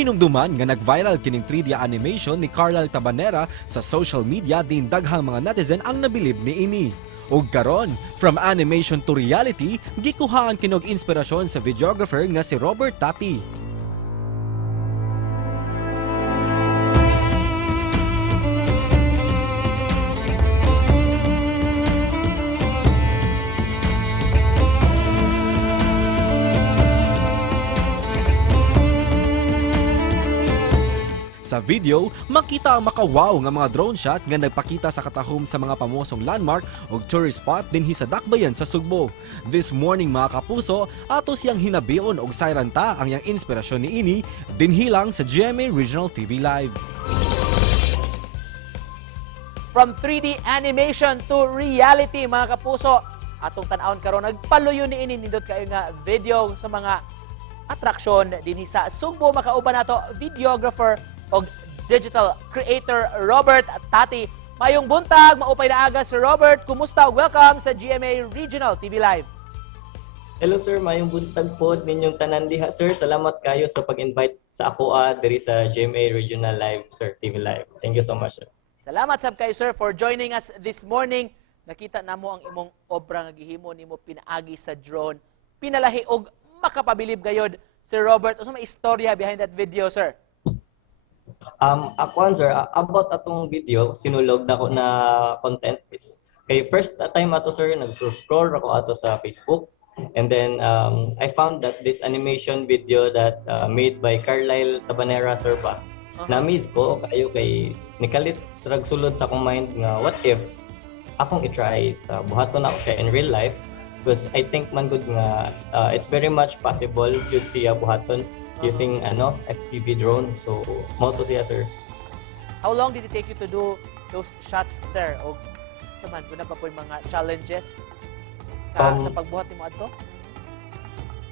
Mahinungduman nga nag-viral kining 3D animation ni Carlal Tabanera sa social media din daghang mga netizen ang nabilib ni ini. Ug karon, from animation to reality, gikuhaan kinog inspirasyon sa videographer nga si Robert Tatii. Sa video, makita ang makawaw nga mga drone shot nga nagpakita sa katahom sa mga pamosong landmark o tourist spot dinhi sa dakbayan sa Sugbo. This morning mga kapuso, ato siyang hinabion og sayranta ang yang inspirasyon ni ini dinhi lang sa GMA Regional TV Live. From 3D animation to reality mga kapuso, atong tan-awon karon nagpaluyo ni ini nindot kayo nga video sa mga atraksyon dinhi sa Sugbo. Makauban nato videographer o digital creator Robert Tatii. Mayong buntag, maupay na aga si Robert. Kumusta? Welcome sa GMA Regional TV Live. Hello sir, mayong buntag po ninyong tanan diha sir. Salamat kayo sa pag-invite sa ako diri sa GMA Regional Live sir, TV Live. Thank you so much sir. Salamat sab kayo sir for joining us this morning. Nakita namo ang imong obra nga gihimo nimo pinaagi sa drone. Pinalahi og makapabilib gayod Sir Robert. Unsa may istorya behind that video sir? Ako sir, about atong video, sinulog na ko na content is kay first time ato sir, nag-scroll ako ato sa Facebook, and then I found that this animation video that made by Carlyle Tabanera sir ba, na-miss ko kayo kay nikalit drag sulod sa akong mind nga what if akong i-try sa buhaton ako siya in real life, because I think man good nga it's very much possible jud siya buhaton using FPV drone. So, mo to siya, sir. How long did it take you to do those shots, sir? O, saman, doon na pa po yung mga challenges sa pagbuhat ni mo ato?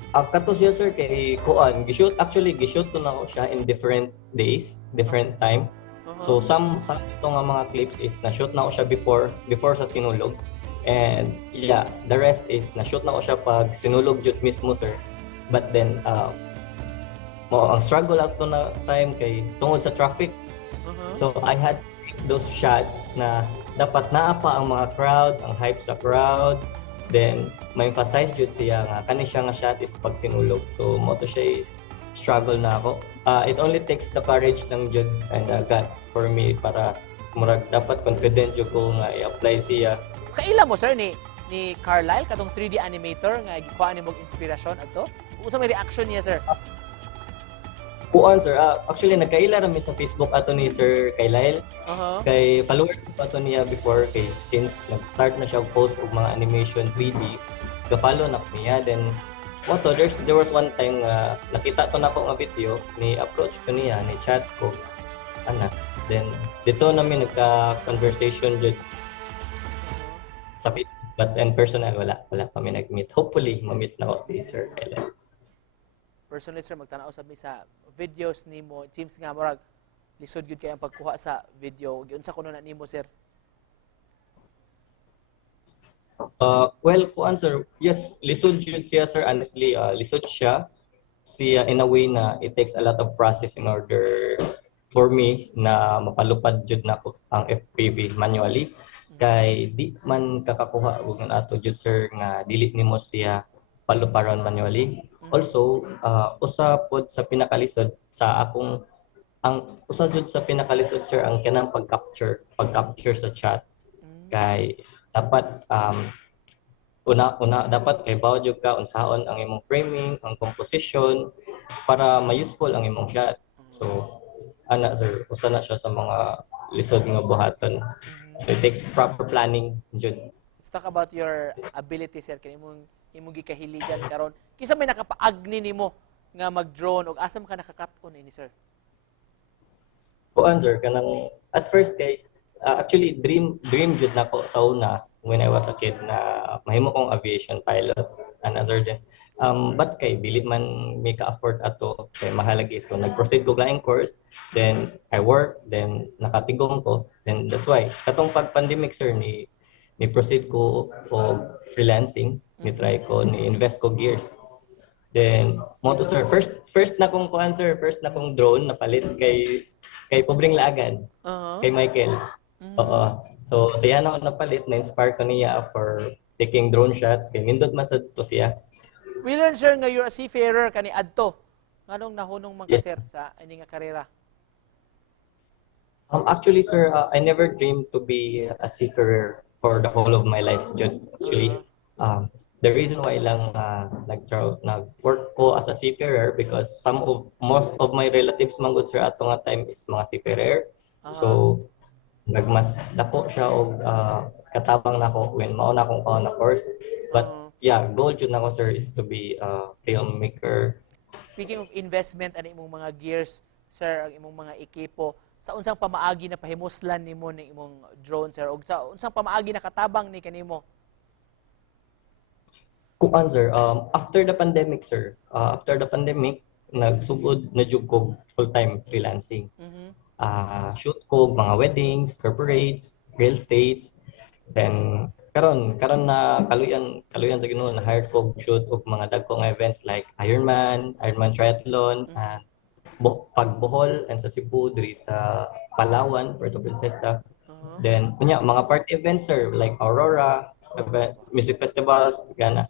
Kato siya, sir, kay Kuan. Gishoot to na ko siya in different days, different time. So, some ito nga mga clips is na-shoot na ko siya before sa sinulog. And, yeah, the rest is na-shoot na ko siya pag sinulog jud mismo, sir. But then, ang struggle out na time kay tungod sa traffic. So I had those shots na dapat naa pa ang mga crowd, ang hype sa crowd. Then ma-emphasize jud siya nga kani siya nga shot is pag sinulog. So mo to siya struggle na ako. It only takes the courage ng jud and guts for me para murag dapat confident jud ko nga i-apply siya. Kaila mo sir ni Carlyle katong 3D animator nga gikuha nimo og inspirasyon adto? Unsa may reaction niya sir? Puan sir, actually nagkaila rami sa Facebook ato ni Sir Carlyle. Kay followers ko ato niya before kay since nag-start na siya post og mga animation 3Ds. Ka-follow na ko niya, then there was one time nakita to na ko nga video, ni approach ko niya, ni chat ko. Then dito namin nagka-conversation jud sa Facebook, but in personal wala kami nag-meet. Hopefully ma-meet na ko si Sir Carlyle. Personally sir, magtanaw sa videos nimo, seems nga murag lisod gyud kay ang pagkuha sa video. Unsa kuno na nimo sir? Well, kuan sir, yes, lisod jud siya sir, honestly, lisod siya in a way na it takes a lot of process in order for me na mapalupad jud na ko ang FPV manually. Kay di man kakakuha og ato jud sir nga dili nimo siya paluparon manually. Also, usa pod sa pinakalisod sa akong usa jud sa pinakalisod sir ang kanang pag-capture sa chat. Kay dapat una dapat kay bawo jud ka unsaon ang imong framing, ang composition para ma-useful ang imong shot. So sir, usa na siya sa mga lisod nga buhaton. So, it takes proper planning jud. Let's talk about your ability sir kay imong gikahiligan karon. Kisa may nakapaagni nimo nga mag-drone og asam ka nakakat-on ini sir? Sir, kanang at first kay actually dream jud nako sa una when I was a kid na mahimo kong aviation pilot sir din. But kay dili man may ka-afford ato kay mahalagi, so nag-proceed ko laing course, then I work, then nakatigong ko, then that's why katong pag-pandemic sir ni proceed ko o freelancing, ni try ko ni invest ko gears. Then mo to sir, first na kong kuan sir, first na kong drone na palit kay Pobreng Laagan, kay Michael. Oo. So siya na ako napalit, na-inspire ko niya for taking drone shots. Kay nindot masad to siya. We learned, sir, nga you're a seafarer kani adto. Nganong nahunong man ka, Yes. sir, sa ini nga karera? Actually, sir, I never dreamed to be a seafarer for the whole of my life. Actually, the reason why lang nag-work ko as a seafarer because most of my relatives manggod sir ato nga time is mga seafarer. So nagmas dako siya og katabang nako when mao na akong kaon na course. But yeah, goal jud nako sir is to be a filmmaker. Speaking of investment, ano imong mga gears, sir, ang imong mga ekipo, sa unsang pamaagi na pahimuslan nimo ng imong drone, sir, o sa unsang pamaagi na katabang ni kanimo? Kuan sir, after the pandemic sir, nagsugod na jud ko full-time freelancing. Shoot ko mga weddings, corporates, real estates. Then karon na kaluyan sa Ginoo na hired ko shoot og mga dagkong events like Ironman Triathlon, and Pagbohol and sa Cebu diri sa Palawan, Puerto Princesa. Then kunya mga party events sir like Aurora, music festivals, gana.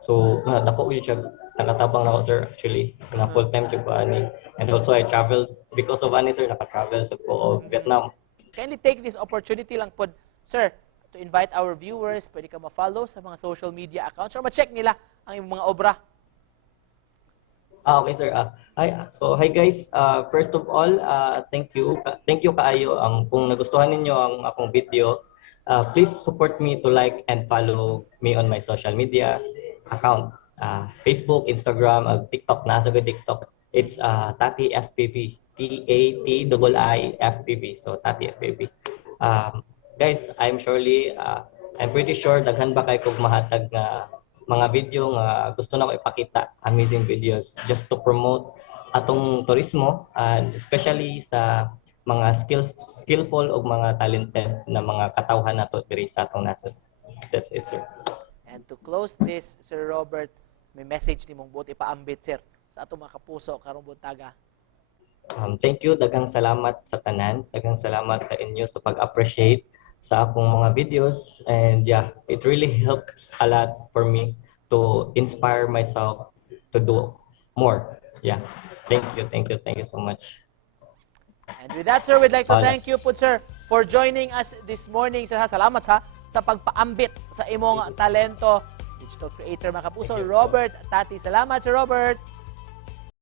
So dako gyud siya nakatabang na ako sir actually na full time jud ko ani. And also I traveled because of ani sir naka-travel sa ko Vietnam. Kindly take this opportunity lang po, sir, to invite our viewers. Pwede ka ma-follow sa mga social media accounts or ma-check nila ang imong mga obra. Okay sir. Hi guys. First of all, thank you kaayo kung nagustuhan ninyo ang akong video. Please support me to like and follow me on my social media account. Facebook, Instagram, TikTok, nasa ko TikTok. It's Tatii FPP. TATIIFPP. So Tatii FPP. Guys, I'm pretty sure daghan ba kay kog mahatag nga mga video nga gusto na ko ipakita, amazing videos just to promote atong turismo and especially sa mga skillful o mga talented na mga katawhan nato diri sa atong nasod. That's it, sir. And to close this, Sir Robert, may message ni mong buot ipaambit, sir, sa atong mga kapuso karong buntaga. Thank you, daghang salamat sa tanan, daghang salamat sa inyo sa pag-appreciate sa akong mga videos, and yeah, it really helps a lot for me to inspire myself to do more. Yeah, thank you so much. And with that, sir, we'd like to Wala. thank you po, sir, for joining us this morning, sir. Salamat sa pagpaambit sa imong talento. Digital creator, mga kapuso, Robert Tatii. Salamat, Sir Robert.